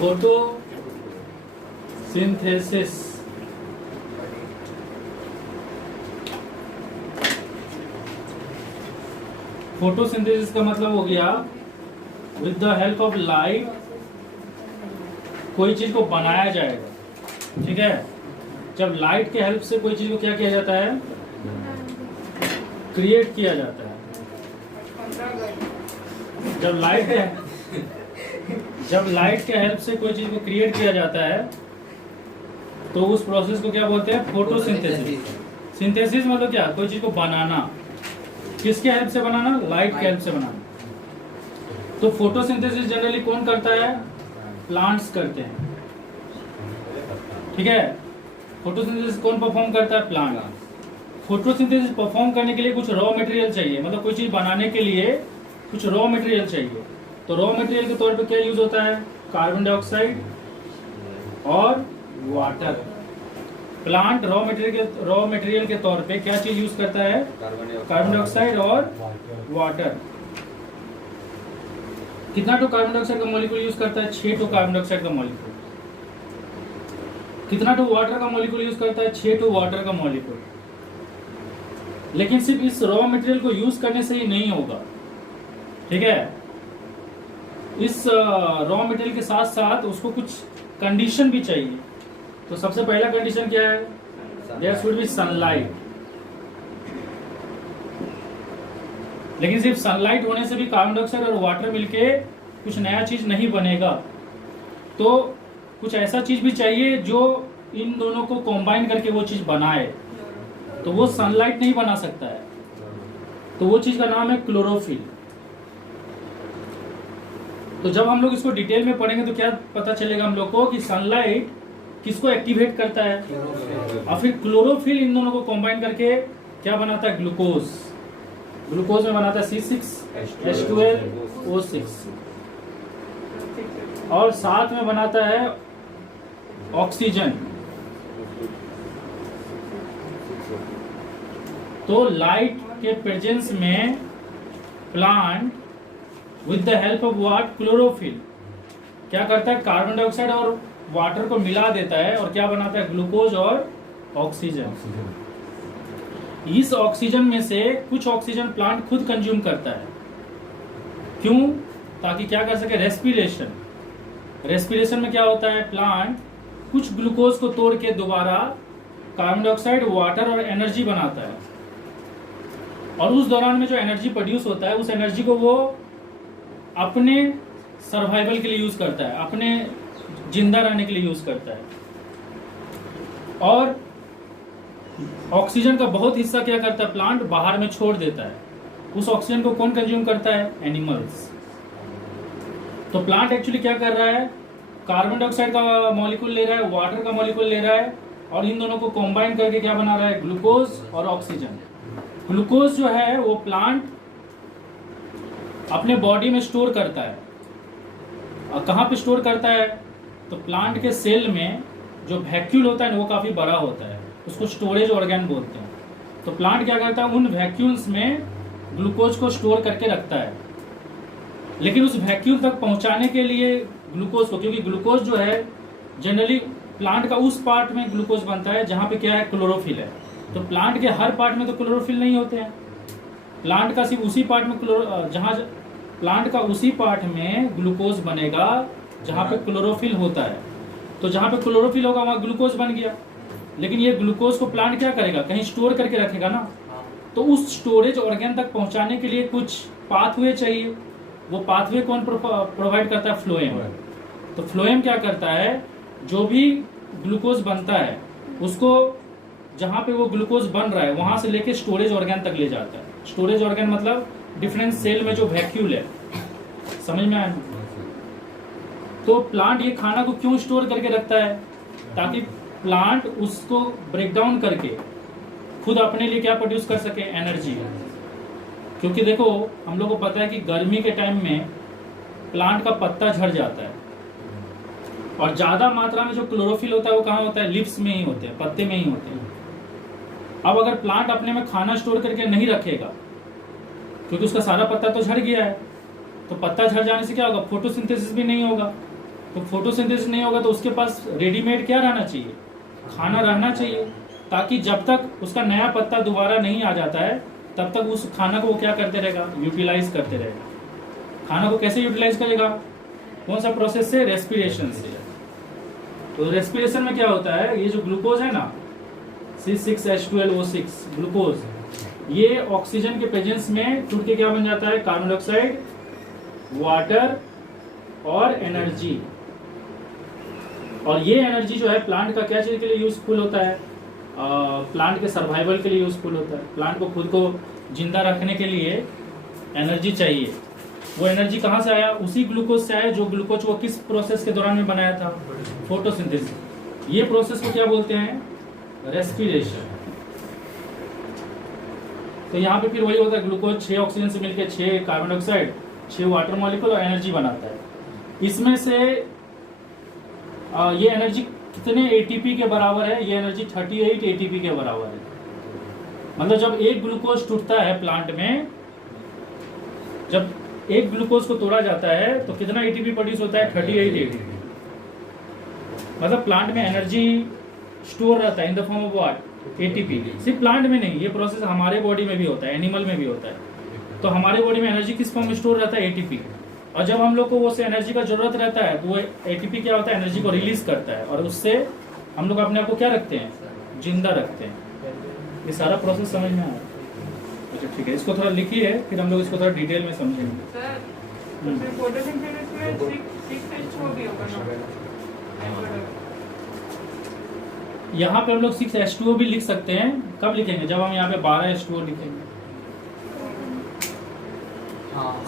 Photosynthesis. Photosynthesis का मतलब हो गया with the help of light कोई चीज को बनाया जाएगा। ठीक है, जब लाइट के हेल्प से कोई चीज को क्या किया जाता है, क्रिएट किया जाता है। जब लाइट के हेल्प से कोई चीज को क्रिएट किया जाता है तो उस प्रोसेस को क्या बोलते हैं, फोटोसिंथेसिस। सिंथेसिस मतलब क्या, कोई चीज को बनाना। किसके हेल्प से बनाना, लाइट के हेल्प से बनाना। तो फोटोसिंथेसिस जनरली कौन करता है, प्लांट्स करते हैं। ठीक है, फोटोसिंथेसिस कौन परफॉर्म करता है, प्लांट। फोटोसिंथेसिस परफॉर्म करने के लिए कुछ रॉ मटेरियल चाहिए, मतलब कोई चीज बनाने के लिए कुछ रॉ मटेरियल चाहिए। तो रॉ मटेरियल के तौर पे क्या यूज होता है, कार्बन डाइऑक्साइड और वाटर। प्लांट रॉ मटेरियल के तौर पे क्या चीज यूज करता है, कार्बन डाइऑक्साइड और वाटर। कितना टू कार्बन डाइऑक्साइड का मॉलिक्यूल यूज करता है, 6 टू कार्बन डाइऑक्साइड का मॉलिक्यूल। कितना टू वाटर का मॉलिक्यूल यूज करता है, 6 टू वाटर का मॉलिक्यूल। लेकिन सिर्फ इस रॉ मटेरियल को यूज करने से ही नहीं होगा। ठीक है, इस रॉ मटेरियल के साथ साथ उसको कुछ कंडीशन भी चाहिए। तो सबसे पहला कंडीशन क्या है, देयर शुड बी सनलाइट। लेकिन सिर्फ सनलाइट होने से भी कार्बन डाइऑक्साइड और वाटर मिलके कुछ नया चीज नहीं बनेगा। तो कुछ ऐसा चीज भी चाहिए जो इन दोनों को कंबाइन करके वो चीज बनाए। तो वो सनलाइट नहीं बना सकता है, तो वो चीज का नाम है क्लोरोफिल। तो जब हम लोग इसको डिटेल में पढ़ेंगे तो क्या पता चलेगा हम लोग को कि सनलाइट किसको एक्टिवेट करता है, और फिर क्लोरोफिल इन दोनों को कंबाइन करके क्या बनाता है, ग्लूकोज। ग्लूकोज में बनाता है C6H12O6 और साथ में बनाता है ऑक्सीजन। तो लाइट के प्रेजेंस में plant with the help of what, chlorophyll, क्या करता है, कार्बन डाइऑक्साइड और वाटर को मिला देता है और क्या बनाता है, ग्लूकोज और ऑक्सीजन। इस ऑक्सीजन में से कुछ ऑक्सीजन प्लांट खुद कंज्यूम करता है। क्यों, ताकि क्या कर सके, रेस्पिरेशन। रेस्पिरेशन में क्या होता है, प्लांट कुछ ग्लूकोज को तोड़ के दोबारा कार्बन डाइऑक्साइड, वाटर और एनर्जी बनाता है। और उस दौरान में जो एनर्जी प्रोड्यूस होता है, उस एनर्जी को वो अपने सर्वाइवल के लिए यूज करता है, अपने जिंदा रहने के लिए यूज करता है। और ऑक्सीजन का बहुत हिस्सा क्या करता है, प्लांट बाहर में छोड़ देता है। उस ऑक्सीजन को कौन कंज्यूम करता है, एनिमल्स। तो प्लांट एक्चुअली क्या कर रहा है, कार्बन डाइऑक्साइड का मॉलिक्यूल ले रहा है, वाटर का मॉलिक्यूल ले रहा है और इन दोनों को कंबाइन करके क्या बना रहा है, ग्लूकोज और ऑक्सीजन। ग्लूकोज जो है वो प्लांट अपने बॉडी में स्टोर करता है। और कहाँ पे स्टोर करता है, तो प्लांट के सेल में जो वैक्यूल होता है वो काफी बड़ा होता है, उसको स्टोरेज ऑर्गन बोलते हैं। तो प्लांट क्या करता है, उन वैक्यूल्स में ग्लूकोज को स्टोर करके रखता है। लेकिन उस वैक्यूल तक पहुंचाने के लिए ग्लूकोज को, क्योंकि ग्लूकोज जो है जनरली प्लांट का उस पार्ट में ग्लूकोज बनता है जहां पे क्या है, क्लोरोफिल है। तो प्लांट के हर पार्ट में तो क्लोरोफिल नहीं होते हैं। प्लांट का सिर्फ उसी पार्ट में जहां प्लांट का उसी पार्ट में ग्लूकोज बनेगा जहां पे क्लोरोफिल होता है। तो जहां पे क्लोरोफिल होगा वहां ग्लूकोज बन गया। लेकिन ये ग्लूकोज को प्लांट क्या करेगा, कहीं स्टोर करके रखेगा ना। तो उस स्टोरेज ऑर्गन तक पहुंचाने के लिए कुछ पाथवे चाहिए। वो पाथवे कौन प्रोवाइड करता है, फ्लोएम। तो फ्लोएम क्या करता है, जो भी ग्लूकोज बनता है उसको जहां पे वो ग्लूकोज बन रहा है वहां से लेके स्टोरेज ऑर्गन तक ले जाता है। स्टोरेज ऑर्गन मतलब डिफरेंट सेल में जो वैक्यूल है, समझ में आया। तो प्लांट ये खाना को क्यों स्टोर करके रखता है, ताकि प्लांट उसको ब्रेक डाउन करके खुद अपने लिए क्या प्रोड्यूस कर सके, एनर्जी। क्योंकि देखो हम लोग को पता है कि गर्मी के टाइम में प्लांट का पत्ता झड़ जाता है और ज्यादा मात्रा में जो क्लोरोफिल होता है वो कहाँ होता है, लिप्स में ही होते हैं, पत्ते में ही होते हैं। अब अगर प्लांट अपने में खाना स्टोर करके नहीं रखेगा, क्योंकि उसका सारा पत्ता तो झड़ गया है, तो पत्ता झड़ जाने से क्या होगा, फोटोसिंथेसिस भी नहीं होगा। तो फोटोसिंथेसिस नहीं होगा तो उसके पास रेडीमेड क्या रहना चाहिए, खाना रहना चाहिए, ताकि जब तक उसका नया पत्ता दोबारा नहीं आ जाता है तब तक उस खाना को वो क्या करते रहेगा, यूटिलाइज करते रहेगा। खाना को कैसे यूटिलाइज करेगा, कौन सा प्रोसेस से, रेस्पिरेशन से। तो रेस्पिरेशन में क्या होता है, ये जो ग्लूकोज है ना C6H12O6 ग्लूकोज, ये ऑक्सीजन के प्रेजेंस में टूट के क्या बन जाता है, कार्बन डाइऑक्साइड, वाटर और एनर्जी। और ये एनर्जी जो है प्लांट का क्या चीज के लिए यूजफुल होता है, प्लांट के सर्वाइवल के लिए यूजफुल होता है। प्लांट को खुद को जिंदा रखने के लिए एनर्जी चाहिए। वो एनर्जी कहाँ से आया, उसी ग्लूकोज से आया जो ग्लूकोज वो किस प्रोसेस के दौरान में बनाया था, फोटोसिंथेसिस। ये प्रोसेस को क्या बोलते हैं, रेस्पिरेशन। तो यहाँ पे फिर वही होता है, ग्लूकोज 6 ऑक्सीजन से मिलकर 6 कार्बन डाइऑक्साइड, 6 वाटर मॉलिक्यूल और एनर्जी बनाता है। इसमें से ये एनर्जी कितने एटीपी के बराबर है, ये एनर्जी 38 एटीपी के बराबर है। मतलब जब एक ग्लूकोज टूटता है प्लांट में, जब एक ग्लूकोज को तोड़ा जाता है तो कितना एटीपी प्रोड्यूस होता है, 38 एटीपी। मतलब प्लांट में एनर्जी स्टोर रहता है in the form of what, ATP. सिर्फ प्लांट में नहीं, ये प्रोसेस हमारे बॉडी में भी होता है, एनिमल में भी होता है। तो हमारे बॉडी में एनर्जी किस फॉर्म में स्टोर रहता है, एटीपी। और जब हम लोग को वो से एनर्जी का जरूरत रहता है तो वो एटीपी क्या होता है, एनर्जी को रिलीज करता है और उससे हम लोग अपने आप को क्या रखते हैं, जिंदा रखते हैं। ये सारा प्रोसेस समझ में आया। अच्छा ठीक है, इसको थोड़ा लिखिए फिर हम लोग इसको थोड़ा डिटेल में समझेंगे। यहाँ पे हम लोग 6H2O भी लिख सकते हैं। कब लिखेंगे, जब हम यहाँ पे 12H2O लिखेंगे।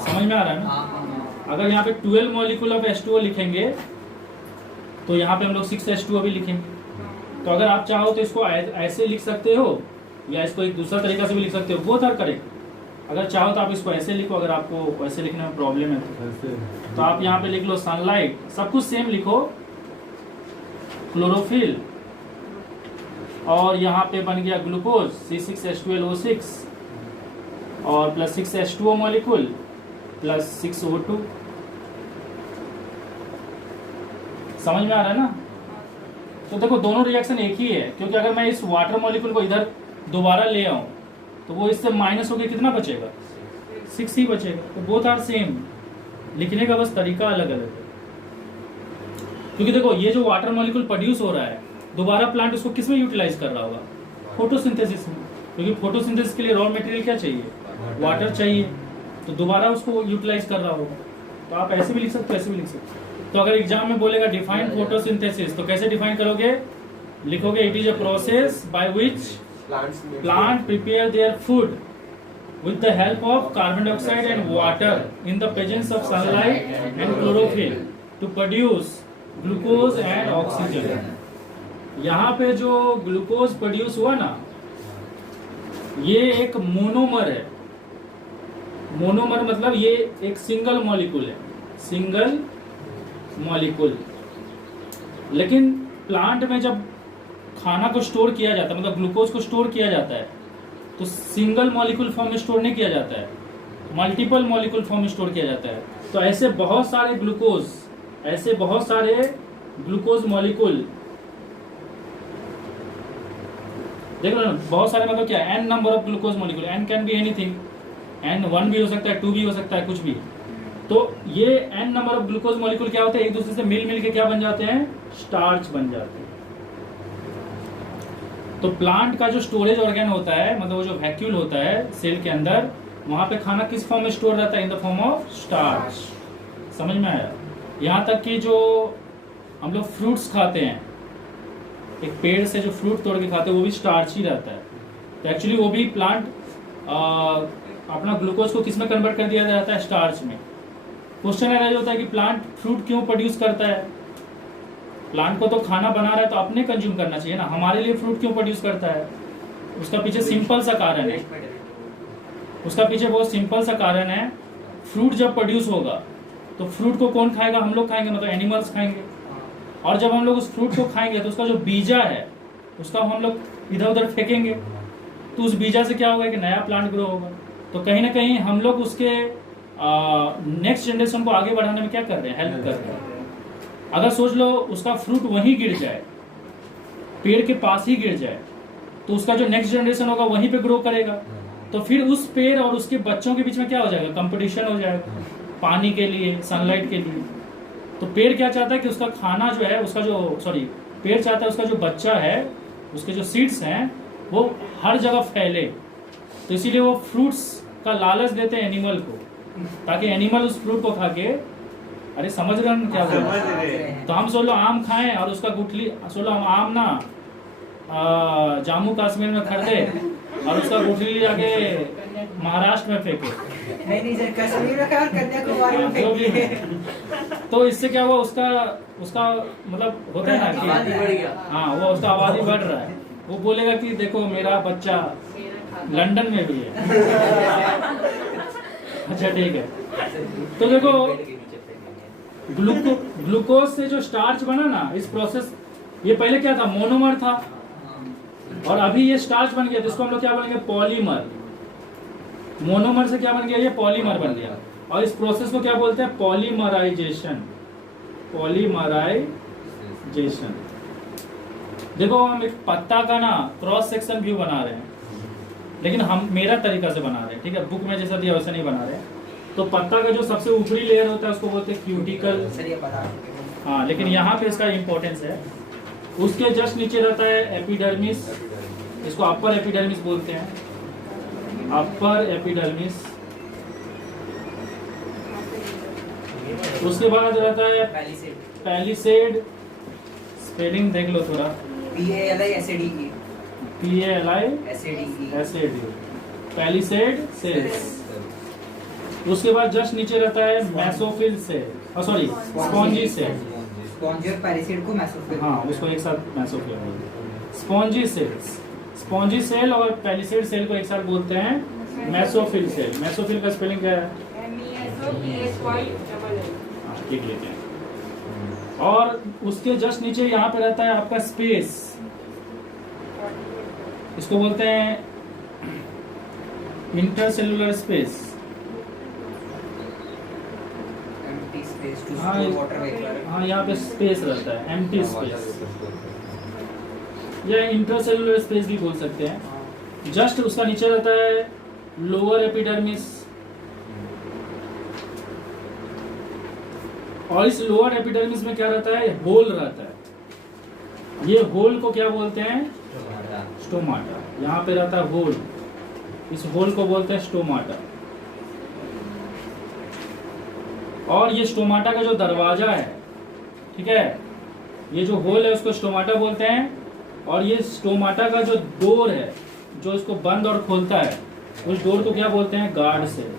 समझ में आ रहा है ना। अगर यहाँ पे 12 मॉलिक्यूल ऑफ H2O लिखेंगे तो यहाँ पे हम लोग 6H2O भी लिखेंगे। तो अगर आप चाहो तो इसको ऐसे लिख सकते हो या इसको एक दूसरा तरीका से भी लिख सकते हो, बोथ आर करेक्ट। अगर चाहो तो आप इसको ऐसे लिखो, अगर आपको वैसे लिखने में प्रॉब्लम है तो आप यहाँ पे लिख लो सनलाइट, सब कुछ सेम लिखो, क्लोरोफिल, और यहाँ पे बन गया ग्लूकोज C6H12O6 और plus 6H2O molecule plus 6O2। समझ में आ रहा है ना। तो देखो दोनों रिएक्शन एक ही है, क्योंकि अगर मैं इस वाटर मॉलिक्यूल को इधर दोबारा ले आऊं तो वो इससे माइनस होकर कितना बचेगा, 6 ही बचेगा। तो बोथ आर सेम, लिखने का बस तरीका अलग अलग है। क्योंकि देखो ये जो वाटर मॉलिक्यूल प्रोड्यूस हो रहा है, दोबारा प्लांट उसको किस में यूटिलाइज कर रहा होगा, फोटोसिंथेसिस में। क्योंकि फोटोसिंथेसिस के लिए रॉ मटेरियल क्या चाहिए, वाटर चाहिए, तो दोबारा उसको यूटिलाइज कर रहा होगा। तो आप ऐसे भी लिख सकते हो, ऐसे भी लिख सकते हो। तो अगर एग्जाम में बोलेगा डिफाइन फोटोसिंथेसिस, तो कैसे डिफाइन करोगे, लिखोगे it is a process by which plant prepare their food with the help of carbon dioxide and water in the presence of sunlight and chlorophyll to produce glucose and oxygen। यहाँ पे जो glucose produce हुआ ना, ये एक monomer है। Monomer मतलब ये एक सिंगल मॉलिक्यूल है, सिंगल मॉलिक्यूल। लेकिन प्लांट में जब खाना को स्टोर किया जाता है, मतलब ग्लूकोज को स्टोर किया जाता है, तो सिंगल मॉलिक्यूल फॉर्म में स्टोर नहीं किया जाता है, मल्टीपल मॉलिक्यूल फॉर्म में स्टोर किया जाता है। तो ऐसे बहुत सारे ग्लूकोज मॉलिक्यूल देख लो ना, बहुत सारे मतलब क्या, n number of glucose molecule. n can be anything, n 1 भी हो सकता है, 2 भी हो सकता है, कुछ भी। तो ये n number of glucose molecule क्या होते हैं, एक दूसरे से मिल के क्या बन जाते हैं, स्टार्च बन जाते हैं। तो प्लांट का जो स्टोरेज ऑर्गन होता है, मतलब वो जो वैक्यूल होता है सेल के अंदर, वहां पे खाना किस फॉर्म में स्टोर रहता है, in the form of starch. समझ में आया। यहाँ तक कि जो हम लोग फ्रूट्स खाते हैं, एक पेड़ से जो फ्रूट तोड़ के खाते हैं, वो भी स्टार्च ही रहता है। तो एक्चुअली वो भी प्लांट अपना ग्लूकोज को किस में कन्वर्ट कर दिया जाता है, स्टार्च में। क्वेश्चन अराइज होता है कि प्लांट फ्रूट क्यों प्रोड्यूस करता है। प्लांट को तो खाना बना रहा है तो अपने कंज्यूम करना चाहिए ना, हमारे लिए फ्रूट क्यों प्रोड्यूस करता है। उसका पीछे सिंपल सा कारण है, उसका पीछे बहुत सिंपल सा कारण है। फ्रूट जब प्रोड्यूस होगा तो फ्रूट को कौन खाएगा, हम लोग खाएंगे, मतलब एनिमल्स खाएंगे। और जब हम लोग उस फ्रूट को खाएंगे तो उसका जो बीजा है उसका हम लोग इधर उधर फेंकेंगे, तो उस बीजा से क्या होगा कि नया प्लांट ग्रो होगा। तो कहीं ना कहीं हम लोग उसके नेक्स्ट जनरेशन को आगे बढ़ाने में क्या कर रहे हैं, हेल्प कर रहे हैं। अगर सोच लो उसका फ्रूट वहीं गिर जाए, पेड़ के पास ही गिर जाए, तो उसका जो नेक्स्ट जनरेशन होगा वहीं पे ग्रो करेगा। तो फिर उस पेड़ और उसके बच्चों के बीच में क्या हो जाएगा, कंपटीशन हो जाएगा पानी के लिए, सनलाइट के लिए। तो पेड़ क्या चाहता है कि उसका खाना जो है, उसका जो पेड़ चाहता है उसका जो बच्चा है, उसके जो सीड्स हैं वो हर जगह फैले। तो इसीलिए वो फ्रूट्स का लालच देते हैं एनिमल को, ताकि एनिमल उस फ्रूट को खा के, अरे समझ रहे हैं क्या बोल रहे हैं? तो हम सोच लो आम खाएं और उसका गुठली, सोच लो हम आम ना जम्मू कश्मीर में खरीदे और उसका गुठली जाके महाराष्ट्र में फेंके, नहीं सर, कश्मीर में और कन्याकुमारी में जो भी है। तो इससे क्या हुआ, उसका मतलब होता है ना कि हाँ वो उसका आबादी बढ़ रहा है। वो बोलेगा कि देखो मेरा बच्चा लंदन में भी है। अच्छा ठीक है, तो देखो ग्लूकोज से जो स्टार्च बना ना, इस प्रोसेस, ये पहले क्या था, मोनोमर था, और अभी ये स्टार्च बन गया, जिसको हम लोग क्या बोलेंगे, पॉलीमर। मोनोमर से क्या बन गया, ये पॉलीमर बन गया। और इस प्रोसेस को क्या बोलते हैं, पॉलीमराइजेशन। पॉलीमराइजेशन। देखो हम एक पत्ता का ना क्रॉस सेक्शन व्यू बना रहे हैं, लेकिन हम मेरा तरीका से बना रहे हैं, ठीक है, बुक में जैसा दिया वैसे नहीं बना रहे हैं। तो पत्ता का जो सबसे ऊपरी लेयर होता है उसको बोलते हैं क्यूटिकल। हाँ, लेकिन यहाँ पे इसका इम्पोर्टेंस है। उसके जस्ट नीचे रहता है एपिडर्मिस, इसको अपर एपिडर्मिस बोलते हैं, अपर एपिडर्मिस। उसके बाद रहता है पैलिसेड, स्पेलिंग देख लो थोड़ा, PALISADE, पैलिसेड सेल्स। उसके बाद जस्ट नीचे रहता है mesophyll cell, sorry spongy cell. Spongy और पैलिसेड को मैसोफिल, हाँ उसको एक साथ मैसोफिल बोलते हैं। स्पॉन्जी सेल्स, स्पॉन्जी सेल और पैलिसेड सेल को एक साथ बोलते हैं मैसोफिल सेल। मैसोफिल का स्पेलिंग क्या है, लिख लेते हैं। और उसके जस्ट नीचे यहाँ पे रहता है आपका स्पेस, इसको बोलते हैं इंटरसेलुलर स्पेस। हाँ यहाँ पे स्पेस रहता है, एम्प्टी स्पेस, या इंटरसेलुलर स्पेस भी बोल सकते हैं। जस्ट उसका नीचे रहता है लोअर एपिडर्मिस, और इस लोअर एपिडर्मिस में क्या रहता है, होल रहता है। ये होल को क्या बोलते हैं, स्टोमाटा। यहाँ पे रहता है होल, इस होल को बोलते हैं स्टोमाटा। और ये स्टोमाटा का जो दरवाजा है, ठीक है, ये जो होल है उसको स्टोमाटा बोलते हैं। और ये स्टोमाटा का जो डोर है, जो इसको बंद और खोलता है, उस डोर को क्या बोलते हैं, गार्ड सेल।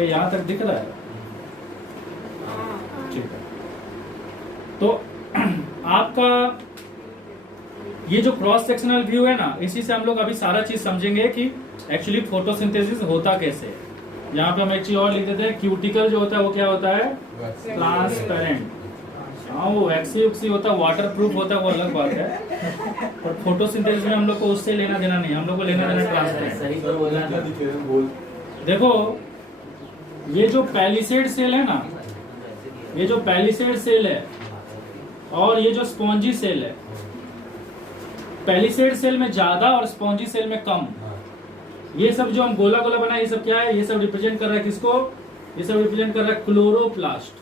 यहाँ तक दिख रहा है, ठीक है। तो आपका ये जो क्रॉस सेक्शनल व्यू है ना, इसी से हम लोग अभी सारा चीज समझेंगे कि एक्चुअली फोटोसिंथेसिस होता कैसे है। यहाँ पे हम एक चीज और लिख देते हैं, क्यूटिकल जो होता है वो क्या होता है, ट्रांसपेरेंट। हाँ वो वैक्सी उक्सी होता है, वाटर प्रूफ होता है, वो अलग बात है। और फोटोसिंथेसिस में हम लोग को उससे लेना देना नहीं, हम लोग को लेना देना ट्रांसपेरेंट। देखो ये जो पैलिसेड सेल है ना, ये जो पैलिसेड सेल है और ये जो स्पॉन्जी सेल है, पैलिसेड सेल में ज्यादा और स्पॉन्जी सेल में कम। ये सब जो हम गोला गोला बनाए, ये सब क्या है, ये सब रिप्रेजेंट कर रहा है किसको, ये सब रिप्रेजेंट कर रहा है क्लोरोप्लास्ट,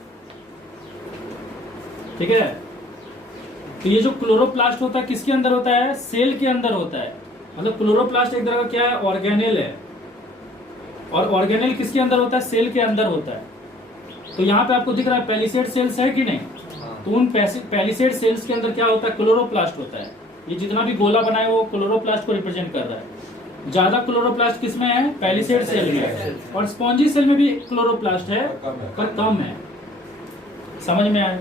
ठीक है। तो ये जो क्लोरोप्लास्ट होता है किसके अंदर होता है, सेल के अंदर होता है। मतलब क्लोरोप्लास्ट एक तरह का क्या है, ऑर्गेनेल है। और ऑर्गेनेल किसके अंदर होता है, सेल के अंदर होता है। तो यहाँ पे आपको दिख रहा है पैलिसेड सेल्स है कि नहीं, तो उन पैलिसेड सेल्स के अंदर क्या होता है, क्लोरोप्लास्ट होता है। ये जितना भी गोला बना है वो क्लोरोप्लास्ट को रिप्रेजेंट कर रहा है। ज्यादा क्लोरोप्लास्ट किसमें है, पैलिसेड सेल में है। और स्पॉन्जी सेल में भी क्लोरोप्लास्ट है पर कम है। समझ में आया?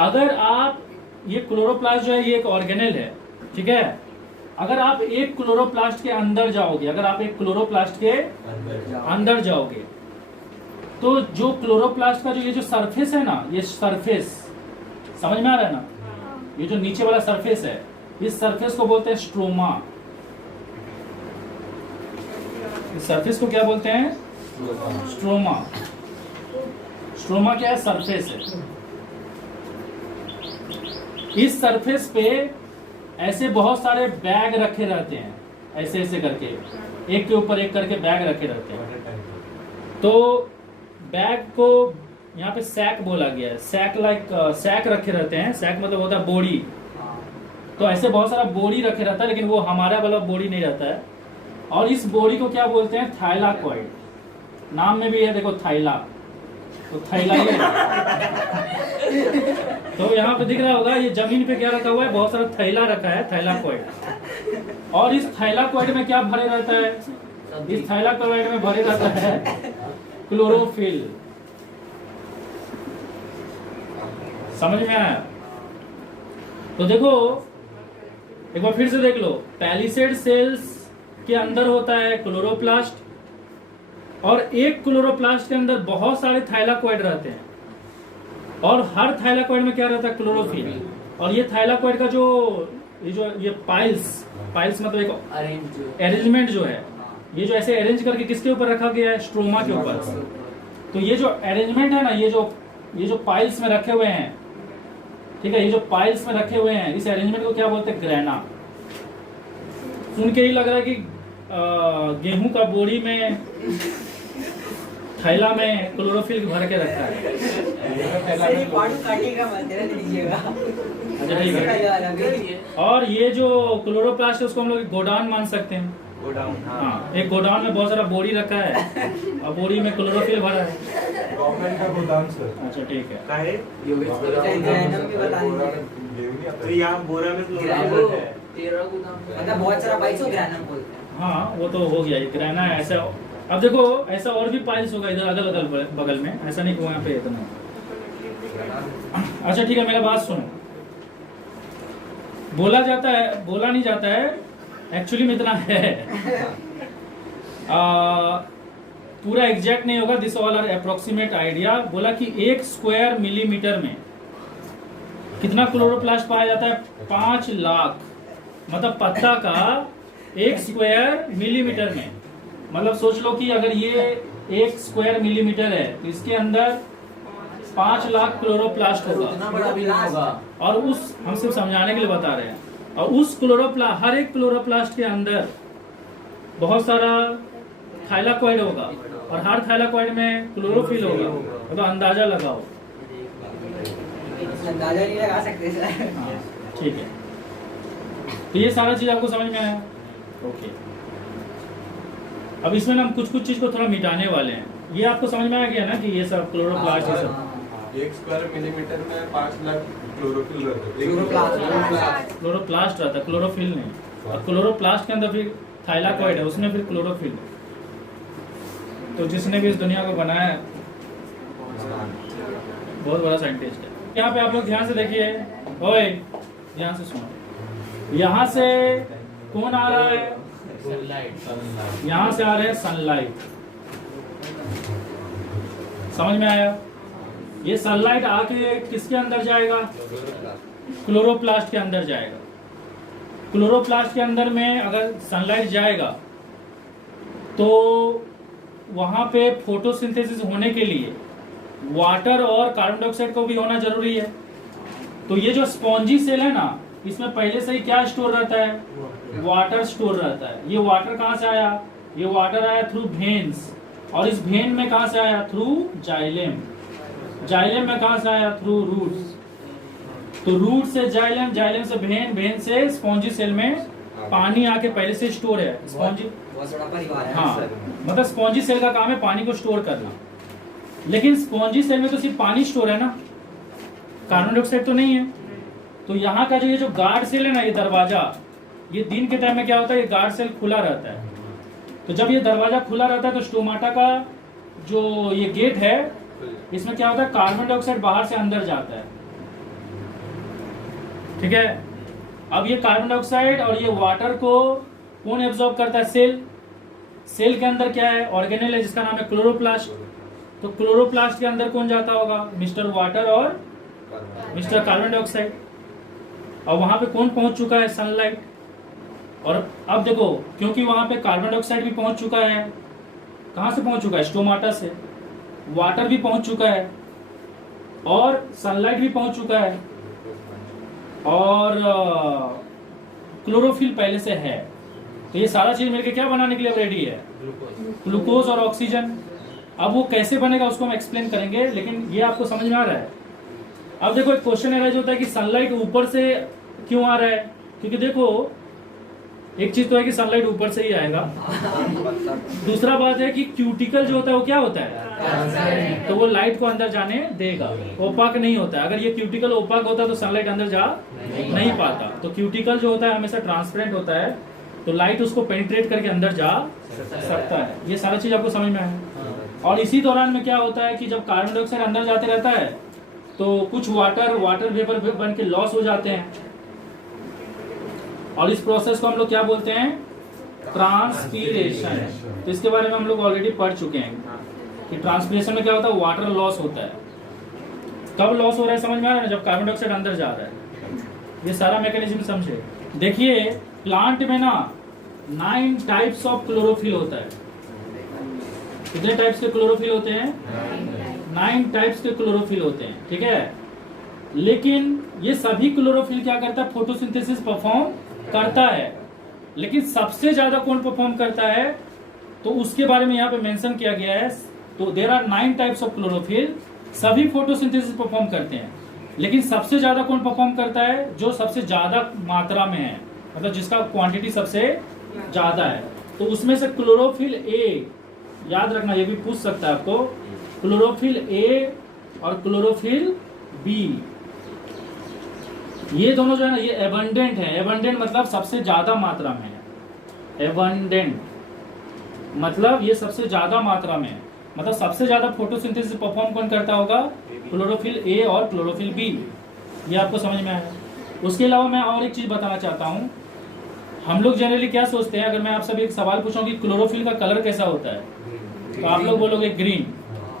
अगर आप ये क्लोरोप्लास्ट जो है ये एक ऑर्गेनेल है, ठीक है। अगर आप एक क्लोरोप्लास्ट के अंदर जाओगे, अगर आप एक क्लोरोप्लास्ट के अंदर जाओगे, तो जो क्लोरोप्लास्ट का जो ये जो सरफेस है ना, ये सरफेस समझ में आ रहा है ना, ये जो नीचे वाला सरफेस है, इस सरफेस को बोलते हैं स्ट्रोमा। इस सरफेस को क्या बोलते हैं, स्ट्रोमा। स्ट्रोमा क्या है? सरफेस है। इस सरफेस पे ऐसे बहुत सारे बैग रखे रहते हैं, ऐसे ऐसे करके, एक के ऊपर एक करके बैग रखे रहते हैं। तो बैग को यहाँ पे सैक बोला गया है। सैक रखे रहते हैं। सैक मतलब होता है बोरी। तो ऐसे बहुत सारा बोरी रखे रहता है, लेकिन वो हमारा वाला बोरी नहीं रहता है। और इस बोरी को क्या बोलते हैं? थाइलाकॉइड। नाम में भी है, देखो, थाइला, तो थैला ही है। तो यहाँ पे दिख रहा होगा, ये जमीन पे क्या रखा हुआ है? बहुत सारा थैला रखा है, थाइलाकॉइड। और इस थाइलाकॉइड में क्या भरे रहता है? इस थाइलाकॉइड में भरे रहता है क्लोरोफिल। समझ में आया? तो देखो, एक बार फिर से देख लो। पैलिसेड सेल्स के अंदर होता है क्लोरोप्लास्ट, और एक क्लोरोप्लास्ट के अंदर बहुत सारे थाइलाकॉइड रहते हैं, और हर थाइलाकॉइड में क्या रहता है? क्लोरोफिल। और ये थाइलाकॉइड का ये पाइल्स मतलब एक अरेंजमेंट जो है, ये जो ऐसे अरेंज करके किसके ऊपर रखा गया है? स्ट्रोमा के ऊपर। तो ये जो अरेंजमेंट है ना, ये जो पाइल्स में रखे हुए हैं, ठीक है, ये जो पाइल्स में रखे हुए हैं, इस अरेंजमेंट को क्या बोलते हैं? ग्रेना। सुन के ही लग रहा है कि गेहूं का बोरी में, थैला में क्लोरोफिल भर के रखा है। अच्छा, ठीक है। और ये जो क्लोरोप्लास्ट है, उसको हम लोग गोडाउन मान सकते हैं। गोडाउन, हाँ, एक गोडाउन में बहुत सारा बोरी रखा है, और बोरी में क्लोरोफिल भरा है। गवर्नमेंट का गोदाम सर। अच्छा, ठीक है। काहे? तो यहाँ बोरा में क्लोरोफिल है। मतलब बहुत सारा पाइल्स को ग्रैनम बोलते हैं। हाँ, वो तो हो गया, ग्रेना है ऐसा। अब देखो, ऐसा और भी पाइल्स होगा इधर अगल बगल में, ऐसा नहीं कि वहाँ पे इतना। अच्छा, ठीक है, मेरा बात सुनो। बोला नहीं जाता है, एक्चुअली में इतना है। पूरा एग्जैक्ट नहीं होगा, this all are approximate idea. बोला कि 1 स्क्वायर मिलीमीटर में कितना क्लोरोप्लास्ट पाया जाता है? 5 लाख। मतलब पत्ता का 1 स्क्वायर मिलीमीटर में, मतलब सोच लो कि अगर ये 1 स्क्वायर मिलीमीटर है, तो इसके अंदर 5 लाख क्लोरोप्लास्ट होगा। इतना बड़ा भी नहीं होगा। और उस, हम सिर्फ समझाने के लिए बता रहे हैं, और उस हर एक क्लोरोप्लास्ट के अंदर बहुत सारा थाइलाकॉइड होगा, और हर थाइलाकॉइड में क्लोरोफिल होगा। तो अंदाजा लगाओ। अंदाजा नहीं लगा सकते सर। हाँ, ठीक है। तो ये सारा चीज आपको समझ में आया? ओके। अब इसमें ना हम कुछ चीज को थोड़ा मिटाने वाले हैं। ये आपको समझ में आ गया ना कि ये सब क्लोरोप्लास्ट, ये सब 1 स्क्वायर मिलीमीटर में 5 लाख क्लोरोफिल रहता है। क्लोरोप्लास्ट रहता है, क्लोरोफिल नहीं। और क्लोरोप्लास्ट के अंदर फिर थाइलाकॉइड है, उसमें फिर क्लोरोफिल है। तो जिसने भी इस दुनिया को बनाया है, बहुत बड़ा साइंटिस्ट है। यहाँ पे आप लोग ध्यान से देखिए, ओए ध्यान से सुनो। यहाँ से कौन आ रहा है? सनलाइट। यहाँ से आ रहे हैं सनलाइट। समझ में आया? ये सनलाइट आके किसके अंदर जाएगा? क्लोरोप्लास्ट के अंदर जाएगा। क्लोरोप्लास्ट के अंदर में अगर सनलाइट जाएगा, तो वहां पे फोटोसिंथेसिस होने के लिए वाटर और कार्बन डाइऑक्साइड को भी होना जरूरी है। तो ये जो स्पॉन्जी सेल है ना, इसमें पहले से ही क्या स्टोर रहता है? वाटर स्टोर रहता है। ये वाटर कहाँ से आया? ये वाटर आया थ्रू वेन्स, और इस वेन में कहाँ से आया? Through xylem. जाइलेम में कहाँ से आया? Through roots. तो रूट से जाइलेम, जाइलेम से वेन, वेन से स्पॉन्जी सेल में पानी आके पहले से स्टोर है। स्पॉन्जी बहुत बड़ा परिवार है। हाँ, मतलब स्पॉन्जी सेल का काम है पानी को स्टोर करना। लेकिन स्पॉन्जी सेल में तो सिर्फ पानी स्टोर है ना, कार्बन डाइऑक्साइड तो नहीं है। तो यहाँ का ये जो गार्ड सेल है ना, ये दरवाजा, ये दिन के टाइम में क्या होता है? ये गार्ड सेल खुला रहता है। तो जब ये दरवाजा खुला रहता है, तो स्टोमाटा का जो ये गेट है, इसमें क्या होता है? कार्बन डाइऑक्साइड बाहर से अंदर जाता है। ठीक है। अब ये कार्बन डाइऑक्साइड और ये वाटर को कौन एब्जॉर्ब करता है? सेल। सेल के अंदर क्या है? ऑर्गेनेल है, जिसका नाम है क्लोरोप्लास्ट। तो क्लोरोप्लास्ट के अंदर कौन जाता होगा? मिस्टर वाटर और मिस्टर कार्बन डाइऑक्साइड। और वहां पे कौन पहुंच चुका है? सनलाइट। और अब देखो, क्योंकि वहां पे कार्बन डाइऑक्साइड भी पहुंच चुका है, कहां से पहुंच चुका है? स्टोमाटा से। वाटर भी पहुंच चुका है, और सनलाइट भी पहुंच चुका है और क्लोरोफिल पहले से है, तो ये सारा चीज मिलकर क्या बनाने के लिए रेडी है, ग्लूकोज और ऑक्सीजन। अब वो कैसे बनेगा उसको हम एक्सप्लेन करेंगे, लेकिन ये आपको समझ में आ रहा है। अब देखो एक क्वेश्चन अराइज होता है कि सनलाइट ऊपर से क्यों आ रहा है, क्योंकि देखो एक चीज तो है कि सनलाइट ऊपर से ही आएगा, दूसरा बात है कि क्यूटिकल जो होता है वो क्या होता है, तो वो लाइट को अंदर जाने देगा, ओपाक नहीं होता है। अगर ये क्यूटिकल ओपाक होता तो सनलाइट अंदर जा नहीं पाता। तो क्यूटिकल जो होता है हमेशा ट्रांसपेरेंट होता है, तो लाइट उसको पेनिट्रेट करके अंदर जा सकता है। ये सारा चीज आपको समझ में आया। और इसी दौरान में क्या होता है कि जब कार्बन डाइऑक्साइड अंदर जाते रहता है तो कुछ वाटर वेपर बन के लॉस हो जाते हैं, और इस प्रोसेस को हम लोग क्या बोलते हैं, ट्रांसपीरेशन। तो इसके बारे में हम लोग ऑलरेडी पढ़ चुके हैं कि ट्रांसपीरेशन में क्या होता है, वाटर लॉस होता है। कब लॉस हो रहा है समझ में आ रहा है ना, जब कार्बन डाइऑक्साइड अंदर जा रहा है। ये सारा मैकेनिज्म समझे। देखिए प्लांट में ना 9 टाइप्स ऑफ क्लोरोफिल होता है। कितने टाइप्स के क्लोरोफिल होते हैं, 9 टाइप्स के क्लोरोफिल होते हैं, ठीक है। लेकिन ये सभी क्लोरोफिल क्या करता है, फोटोसिंथेसिस परफॉर्म करता है। लेकिन सबसे ज्यादा कौन परफॉर्म करता है, तो उसके बारे में यहाँ पे मेंशन किया गया है। तो there are 9 types of chlorophyll, सभी फोटोसिंथेसिस परफॉर्म करते हैं, लेकिन सबसे ज्यादा कौन परफॉर्म करता है, जो सबसे ज्यादा मात्रा में है, मतलब जिसका क्वांटिटी सबसे ज्यादा है। तो उसमें से क्लोरोफिल ए, याद रखना ये भी पूछ सकता है आपको, क्लोरोफिल ए और क्लोरोफिल बी, ये दोनों जो है ना ये एबंडेंट है। एबंडेंट मतलब सबसे ज्यादा मात्रा में है। एबंडेंट मतलब ये सबसे ज्यादा मात्रा में है, मतलब सबसे ज्यादा फोटोसिंथेसिस परफॉर्म कौन करता होगा, क्लोरोफिल ए और क्लोरोफिल बी। ये आपको समझ में आया। उसके अलावा मैं और एक चीज बताना चाहता हूँ। हम लोग जनरली क्या सोचते हैं, अगर मैं आपसे एक सवाल पूछूं कि क्लोरोफिल का कलर कैसा होता है, तो आप लोग बोलोगे ग्रीन,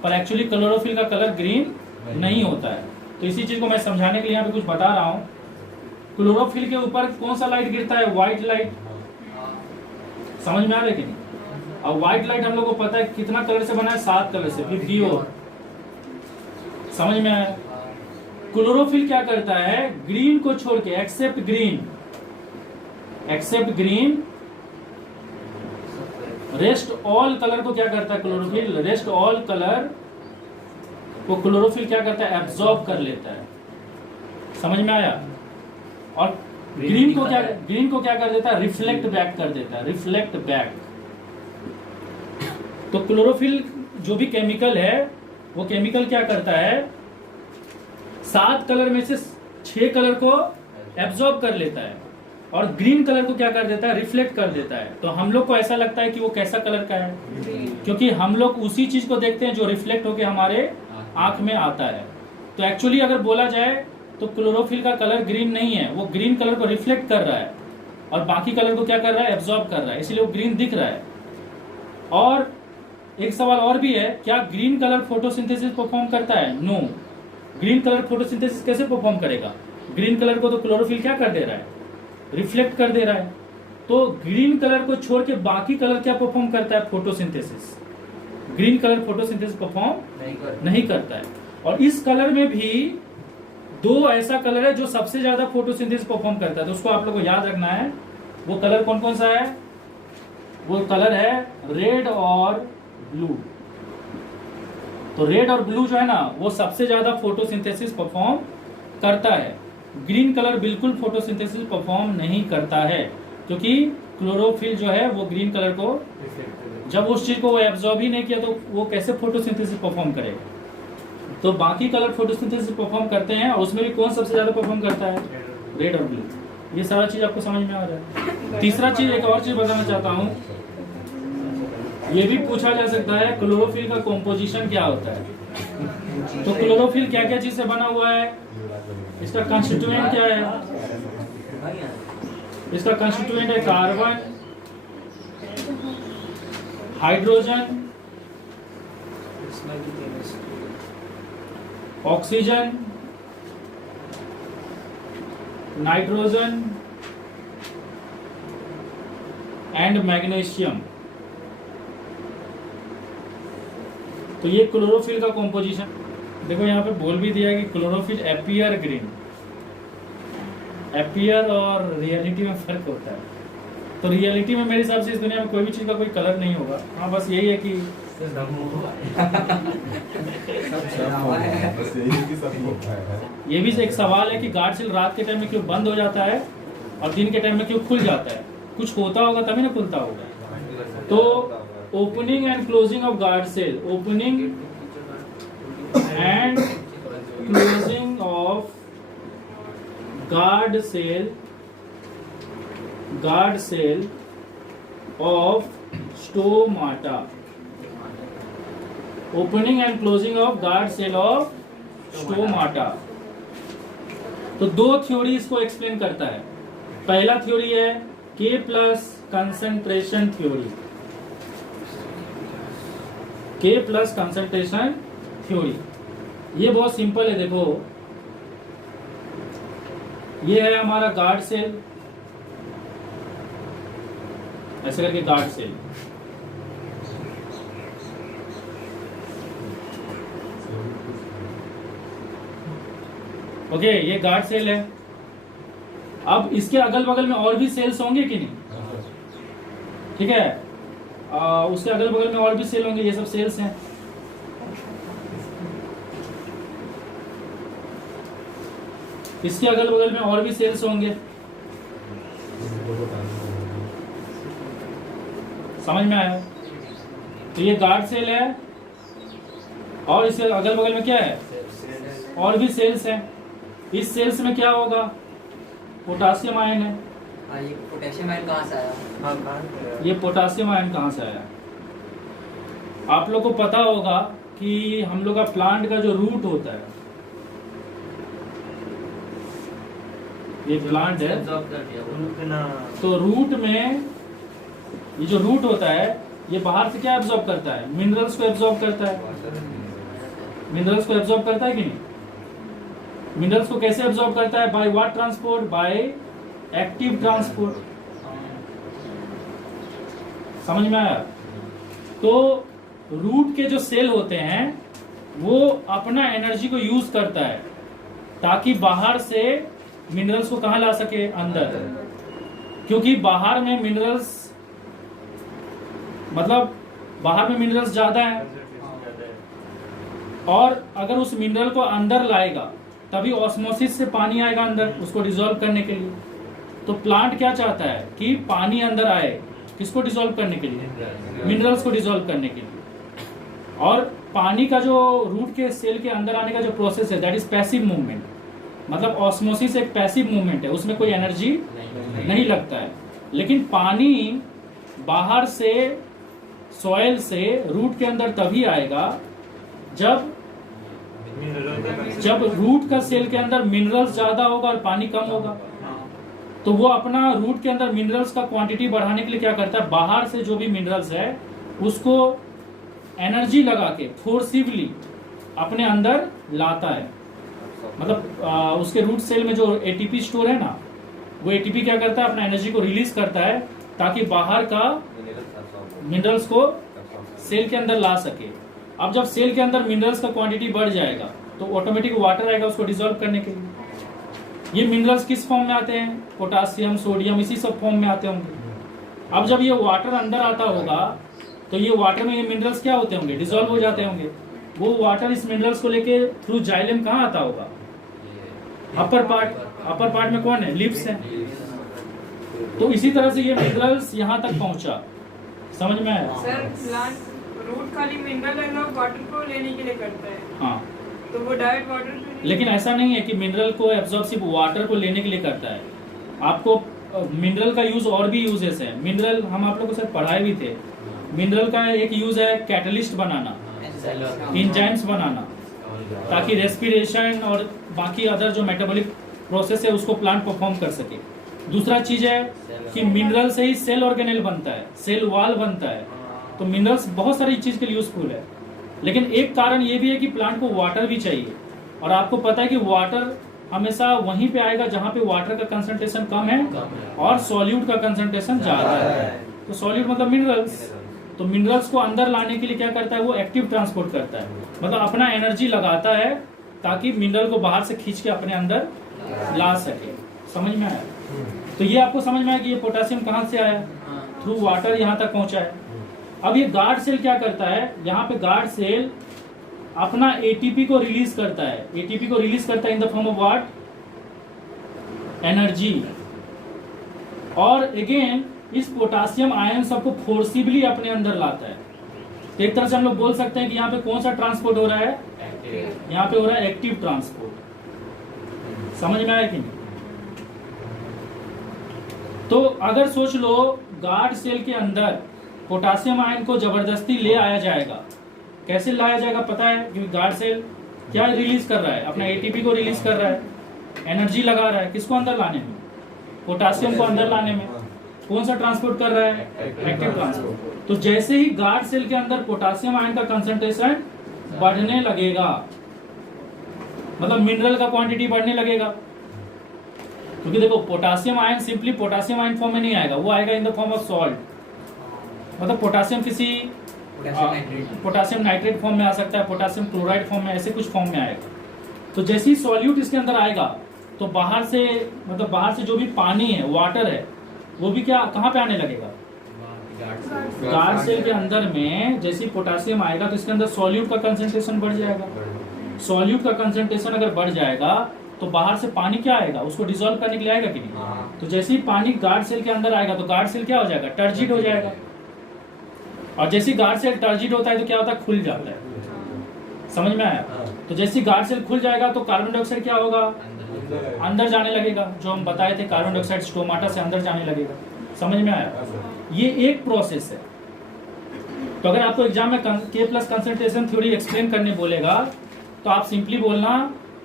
पर एक्चुअली क्लोरोफिल का कलर ग्रीन नहीं होता है। तो इसी चीज को मैं समझाने के लिए यहाँ पे कुछ बता रहा हूँ। क्लोरोफिल के ऊपर कौन सा लाइट गिरता है, व्हाइट लाइट। समझ में आ रहा है कि नहीं। और व्हाइट लाइट हम लोग को पता है कितना कलर से बना है, 7 कलर से। फिर डी और समझ में आया। क्लोरोफिल क्या करता है, ग्रीन को छोड़ के, except green, rest all colour को क्या करता है क्लोरोफिल, रेस्ट ऑल कलर को क्लोरोफिल क्या करता है, एब्जॉर्ब कर लेता है। समझ में आया। और ग्रीन को क्या कर देता है, रिफ्लेक्ट बैक कर देता है, रिफ्लेक्ट बैक। तो क्लोरोफिल जो भी केमिकल है, वो केमिकल क्या करता है, 7 कलर में से 6 कलर को एब्जॉर्ब कर लेता है, और ग्रीन कलर को क्या कर देता है, रिफ्लेक्ट कर देता है। तो हम लोग को ऐसा लगता है कि वो कैसा कलर का है, क्योंकि हम लोग उसी चीज को देखते हैं जो रिफ्लेक्ट होके हमारे आंख में आता है। तो एक्चुअली अगर बोला जाए तो क्लोरोफिल का कलर ग्रीन नहीं है, वो ग्रीन कलर को रिफ्लेक्ट कर रहा है और बाकी कलर को क्या कर रहा है, एब्जॉर्ब कर रहा है, इसलिए वो ग्रीन दिख रहा है। और एक सवाल और भी है, क्या ग्रीन कलर फोटोसिंथेसिस परफॉर्म करता है, नो। ग्रीन कलर फोटोसिंथेसिस कैसे परफॉर्म करेगा, ग्रीन कलर को तो क्लोरोफिल क्या कर दे रहा है, रिफ्लेक्ट कर दे रहा है। तो ग्रीन कलर को छोड़ के बाकी कलर क्या परफॉर्म करता है, photosynthesis. Green colour photosynthesis perform नहीं करता है। और इस कलर में भी 2 ऐसा कलर है जो सबसे ज्यादा फोटोसिंथेसिस परफॉर्म करता है, तो उसको आप लोगों को याद रखना है। वो कलर कौन कौन सा है, वो कलर है रेड और ब्लू। तो रेड और ब्लू जो है ना, वो सबसे ज्यादा फोटोसिंथेसिस परफॉर्म करता है। ग्रीन कलर बिल्कुल फोटोसिंथेसिस परफॉर्म नहीं करता है, क्योंकि क्लोरोफिल जो है वो ग्रीन कलर को, जब उस चीज को वो एब्जॉर्ब ही नहीं किया तो वो कैसे फोटोसिंथेसिस परफॉर्म करेगा। तो बाकी कलर फोटोसिंथेसिस परफॉर्म करते हैं, और उसमें भी कौन सबसे ज्यादा परफॉर्म करता है, रेड और ब्लू। ये सारा चीज आपको समझ में आ रहा है। तीसरा चीज, एक और चीज बताना चाहता हूँ, ये भी पूछा जा सकता है क्लोरोफिल का कॉम्पोजिशन क्या होता है। तो क्लोरोफिल क्या क्या चीज से बना हुआ है, इसका कंस्टिट्यूएंट क्या है, इसका कंस्टिट्यूएंट है carbon, hydrogen, oxygen, nitrogen and magnesium. तो ये क्लोरोफिल का कॉम्पोजिशन। देखो यहाँ पे बोल भी दिया है कि क्लोरोफिल एपियर ग्रीन। एपियर और रियलिटी में फर्क होता है। तो रियलिटी में मेरे हिसाब से इस दुनिया में कोई भी चीज़ का कोई कलर नहीं होगा। हाँ, बस यही है कि बस यही है कि सब होता है। ये भी एक सवाल है कि गार्ड सेल रात के टाइम में क्यों बंद हो जाता है और दिन के टाइम में क्यों खुल जाता है। कुछ होता होगा तभी ना खुलता होगा। तो opening and closing of guard cell, opening and closing of guard cell of stomata, opening and closing of guard cell of stomata. तो दो थ्योरी इसको एक्सप्लेन करता है। पहला थ्योरी है K plus concentration theory, K plus concentration theory. ये बहुत simple है। देखो ये है हमारा गार्ड सेल, ऐसे करके गार्ड सेल। ओके, ये गार्ड सेल है। अब इसके अगल बगल में और भी सेल्स होंगे कि नहीं? ठीक है, उसके अगल बगल में और भी सेल होंगे। ये सब सेल्स हैं। इसके अगल बगल में और भी सेल्स होंगे। समझ में आया? तो ये गार्ड सेल है और इसके अगल बगल में क्या है? और भी सेल्स हैं। इस सेल्स में क्या होगा? पोटासियम आयन है। ये पोटेशियम आयन कहाँ से आया? ये पोटासियम आयन कहाँ से आया? आप लोग को पता होगा कि हम लोग का प्लांट का जो रूट होता है, ये प्लांट है, तो रूट में ये जो रूट होता है ये बाहर से क्या एब्जॉर्ब करता है? मिनरल्स को एब्जॉर्ब करता है। मिनरल्स को एब्जॉर्ब करता है कि नहीं? मिनरल्स को कैसे एब्जॉर्ब करता है? By what transport? By active transport. समझ में आया? तो रूट के जो सेल होते हैं वो अपना एनर्जी को यूज करता है ताकि बाहर से मिनरल्स को कहां ला सके? अंदर। क्योंकि बाहर में मिनरल्स, मतलब बाहर में मिनरल्स ज्यादा है और अगर उस मिनरल को अंदर लाएगा तभी ऑस्मोसिस से पानी आएगा अंदर उसको डिसॉल्व करने के लिए। तो प्लांट क्या चाहता है कि पानी अंदर आए, किसको डिसॉल्व करने के लिए? मिनरल्स को डिसॉल्व करने के लिए। और पानी का जो रूट के सेल के अंदर आने का जो प्रोसेस है दैट इज पैसिव मूवमेंट। मतलब ऑस्मोसिस एक पैसिव मूवमेंट है, उसमें कोई एनर्जी नहीं लगता है। लेकिन पानी बाहर से सॉइल से रूट के अंदर तभी आएगा जब रूट का सेल के अंदर मिनरल्स ज्यादा होगा और पानी कम होगा। तो वो अपना रूट के अंदर मिनरल्स का क्वांटिटी बढ़ाने के लिए क्या करता है? बाहर से जो भी मिनरल्स है उसको एनर्जी लगा के फोर्सिवली अपने अंदर लाता है। मतलब उसके रूट सेल में जो एटीपी स्टोर है ना, वो एटीपी क्या करता है? अपना एनर्जी को रिलीज करता है ताकि बाहर का मिनरल्स को सेल के अंदर ला सके। अब जब सेल के अंदर मिनरल्स का क्वांटिटी बढ़ जाएगा तो ऑटोमेटिक वाटर आएगा उसको डिसॉल्व करने के लिए। ये मिनरल्स किस फॉर्म में आते हैं? पोटासियम, सोडियम, इसी सब फॉर्म में आते होंगे। अब जब ये वाटर अंदर आता होगा तो ये वाटर में ये मिनरल्स क्या होते होंगे? डिसॉल्व हो जाते होंगे। वो वाटर इस मिनरल्स को लेके थ्रू जाइलम कहाँ आता होगा? अपर पार्ट में कौन है? लिप्स है। तो इसी तरह से ये मिनरल्स यहाँ तक पहुंचा। समझ में आया? सर प्लांट रूट खाली मिनरल एंड वाटर को लेने के लिए करता है। हाँ, तो वो डायरेक्ट वाटर, लेकिन ऐसा नहीं है कि मिनरल को एब्जॉर्ब सिर्फ वाटर को लेने के लिए करता है। आपको मिनरल का यूज और भी यूजेस है। मिनरल हम आप लोगों से पढ़ाए भी थे। मिनरल का एक यूज है कैटलिस्ट बनाना, एंजाइम्स बनाना, ताकि रेस्पिरेशन और बाकी अदर जो मेटाबॉलिक प्रोसेस है उसको प्लांट परफॉर्म कर सके। दूसरा चीज है कि मिनरल से ही सेल ऑर्गेनेल बनता है, सेल वॉल बनता है। तो मिनरल्स बहुत सारी चीज के लिए यूजफुल है। लेकिन एक कारण ये भी है कि प्लांट को वाटर भी चाहिए। और आपको पता है कि वाटर हमेशा वहीं पे आएगा जहाँ पे वाटर का कंसंट्रेशन कम है और सॉल्यूट का कंसंट्रेशन ज्यादा है। तो सॉल्यूट मतलब मिनरल्स। तो मिनरल्स को अंदर लाने के लिए क्या करता है, वो एक्टिव ट्रांसपोर्ट करता है, मतलब अपना एनर्जी लगाता है ताकि मिनरल को बाहर से खींच के अपने अंदर ला सके। समझ में आया? तो ये आपको समझ में आया कि ये पोटेशियम कहाँ से आया, थ्रू वाटर यहाँ तक पहुंचा है। अब ये गार्ड सेल क्या करता है, यहाँ पे गार्ड सेल अपना एटीपी को रिलीज करता है। एटीपी को रिलीज करता है in the form of what, energy. और अगेन इस पोटेशियम आयन सबको फोर्सिबली अपने अंदर लाता है। तो एक तरह से हम लोग बोल सकते हैं कि यहाँ पे कौन सा ट्रांसपोर्ट हो रहा है, यहाँ पे हो रहा है एक्टिव ट्रांसपोर्ट। समझ में आया कि नहीं? तो अगर सोच लो गार्ड सेल के अंदर पोटेशियम आयन को जबरदस्ती ले आया जाएगा, कैसे लाया जाएगा पता है? क्योंकि गार्ड सेल क्या रिलीज कर रहा है, अपना एटीपी को रिलीज कर रहा है, एनर्जी लगा रहा है, किसको अंदर लाने में, पोटेशियम को अंदर लाने में। कौन सा ट्रांसपोर्ट कर रहा है, एक्टिव ट्रांसपोर्ट। तो जैसे ही गार्ड सेल के अंदर पोटेशियम आयन का कंसंट्रेशन बढ़ने लगेगा, मतलब मिनरल का क्वांटिटी बढ़ने लगेगा, क्योंकि देखो potassium ion simply potassium ion form में नहीं आएगा, वो आएगा in the form of salt. मतलब पोटेशियम किसी पोटेशियम नाइट्रेट फॉर्म में आ सकता है, पोटेशियम क्लोराइड फॉर्म में, ऐसे कुछ फॉर्म में आएगा। तो जैसे ही सॉल्यूट इसके अंदर आएगा तो बाहर से, मतलब बाहर से जो भी पानी है, वाटर है, वो भी क्या कहाँ पे आने लगेगा, गार्ड सेल के अंदर में। जैसे ही पोटेशियम आएगा तो इसके अंदर सॉल्यूट का कंसंट्रेशन बढ़ जाएगा। सॉल्यूट का कंसंट्रेशन अगर बढ़ जाएगा तो बाहर से पानी क्या आएगा, उसको डिसॉल्व करने के लिए आएगा कि नहीं? तो जैसे ही पानी गार्ड सेल के अंदर आएगा तो गार्ड सेल क्या हो जाएगा, टर्जिड हो जाएगा। और जैसे गार्ड सेल टर्जिड होता है तो क्या होता है, खुल जाता है। समझ में आया? तो जैसे गार्ड सेल खुल जाएगा तो कार्बन डाइऑक्साइड क्या होगा, अंदर जाने लगेगा। जो हम बताए थे कार्बन डाइऑक्साइड स्टोमाटा से अंदर जाने लगेगा। समझ में आया? ये एक प्रोसेस है। तो अगर आपको एग्जाम में K plus concentration theory explain करने बोलेगा तो आप सिंपली बोलना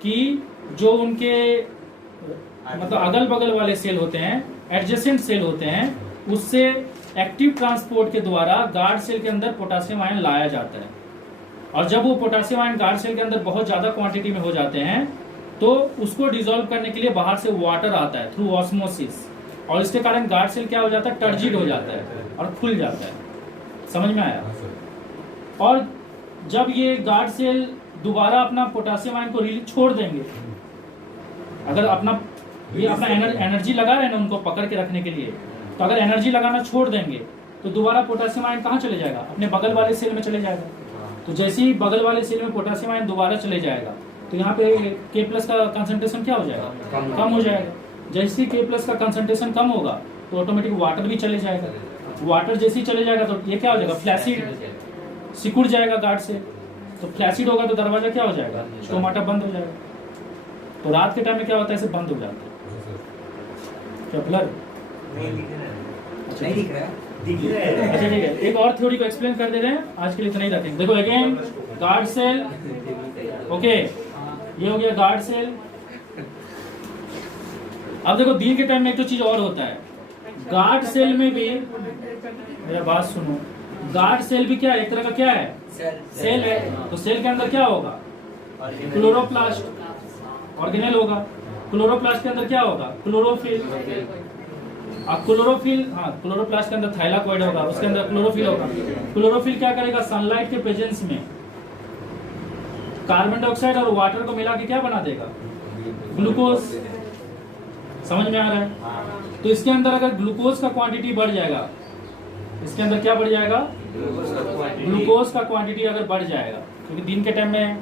कि जो उनके मतलब अगल बगल वाले सेल होते हैं, एडजेसेंट सेल होते हैं, उससे एक्टिव ट्रांसपोर्ट के द्वारा गार्ड सेल के अंदर पोटेशियम आयन लाया जाता है। और जब वो पोटेशियम आयन गार्ड सेल के अंदर बहुत ज्यादा क्वांटिटी में हो जाते हैं तो उसको डिसॉल्व करने के लिए बाहर से वाटर आता है थ्रू ऑस्मोसिस, और इसके कारण गार्ड सेल क्या हो जाता है, टर्जिड हो जाता है और खुल जाता है। समझ में आया? और जब ये गार्ड सेल दोबारा अपना पोटेशियम आयन को रिलीज छोड़ देंगे, अगर अपना ये अपना एनर्जी लगा रहे हैं ना उनको पकड़ के रखने के लिए, तो अगर एनर्जी लगाना छोड़ देंगे तो दोबारा पोटेशियम आयन कहाँ चले जाएगा, अपने बगल वाले सेल में चले जाएगा। तो जैसे ही बगल वाले सेल में पोटेशियम आयन दोबारा चले जाएगा तो यहाँ पे K प्लस का कंसंट्रेशन क्या हो जाएगा, कम हो जाएगा। जैसे ही K प्लस का कंसंट्रेशन कम होगा तो ऑटोमेटिक वाटर भी चले जाएगा। वाटर जैसे ही चले जाएगा तो ये क्या हो जाएगा, फ्लैसिड, सिकुड़ जाएगा गार्ड से। तो फ्लैसिड होगा तो दरवाजा क्या हो जाएगा, स्टोमाटा बंद हो जाएगा। तो रात के टाइम में क्या होता है, ऐसे बंद हो जाता है। क्या ब्लर नहीं दिख रहा है? अच्छा ठीक है, एक और थ्योरी को एक्सप्लेन कर दे रहे हैं, आज के लिए इतना ही रखेंगे। देखो अगेन गार्ड सेल, ओके, ये हो गया गार्ड सेल। अब देखो दिन के टाइम में एक तो चीज और होता है, गार्ड सेल में भी, मेरा बात सुनो, गार्ड सेल भी क्या है, एक तरह का क्या है, सेल है। तो सेल के अंदर क्या होगा, क्लोरोप्लास्ट, ऑर्गेनेल होगा। क्लोरोप्लास्ट के अंदर क्या होगा, क्लोरोफिल। अब क्लोरोफिल, हाँ, क्लोरोप्लास्ट के अंदर थाइलाकोइड होगा, उसके अंदर क्लोरोफिल होगा। क्लोरोफिल क्या करेगा, सनलाइट के प्रेजेंस में कार्बन डाइऑक्साइड और वाटर को मिला के क्या बना देगा, ग्लूकोज। समझ में आ रहा है? तो इसके अंदर अगर ग्लूकोज का क्वांटिटी बढ़ जाएगा, इसके अंदर क्या बढ़ जाएगा, ग्लूकोज का क्वांटिटी अगर बढ़ जाएगा, क्योंकि दिन के टाइम में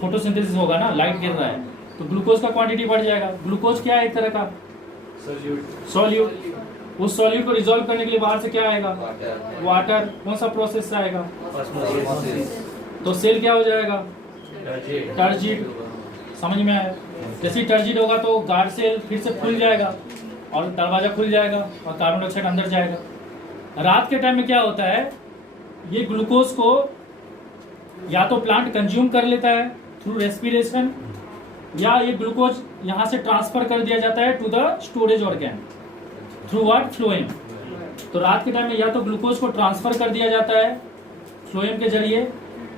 फोटोसिंथेसिस होगा ना, लाइट गिर रहा है, तो ग्लूकोज का क्वांटिटी बढ़ जाएगा। ग्लूकोज क्या है, एक तरह का सॉल्यूट। उस सॉल्यूट को रिजॉल्व करने के लिए बाहर से क्या आएगा, वाटर। कौन सा प्रोसेस से आएगा, तो सेल क्या हो जाएगा, टर्जिड। समझ में आया? जैसे टर्जिड होगा तो गार्ड सेल फिर से खुल जाएगा और दरवाजा खुल जाएगा और कार्बन डाइऑक्साइड अंदर जाएगा। रात के टाइम में क्या होता है, ये ग्लूकोज को या तो प्लांट कंज्यूम कर लेता है थ्रू रेस्पिरेशन, या ये ग्लूकोज यहाँ से ट्रांसफर कर दिया जाता है to the storage organ through what, phloem. तो रात के टाइम में या तो ग्लूकोज को ट्रांसफर कर दिया जाता है फ्लोएम के जरिए,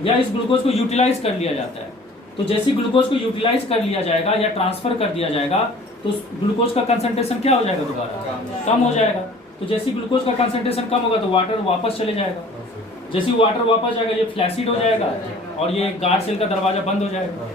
या इस ग्लूकोज को यूटिलाइज कर लिया जाता है। तो जैसे ग्लूकोज को यूटिलाइज कर लिया जाएगा या ट्रांसफर कर दिया जाएगा तो ग्लूकोज का कंसंट्रेशन क्या हो जाएगा, दोबारा कम हो जाएगा। तो जैसे ग्लूकोज का कंसंट्रेशन कम होगा तो वाटर वापस चले जाएगा। जैसे ही वाटर वापस जाएगा ये फ्लैसिड हो जाएगा और ये गार्ड सेल का दरवाजा बंद हो जाएगा।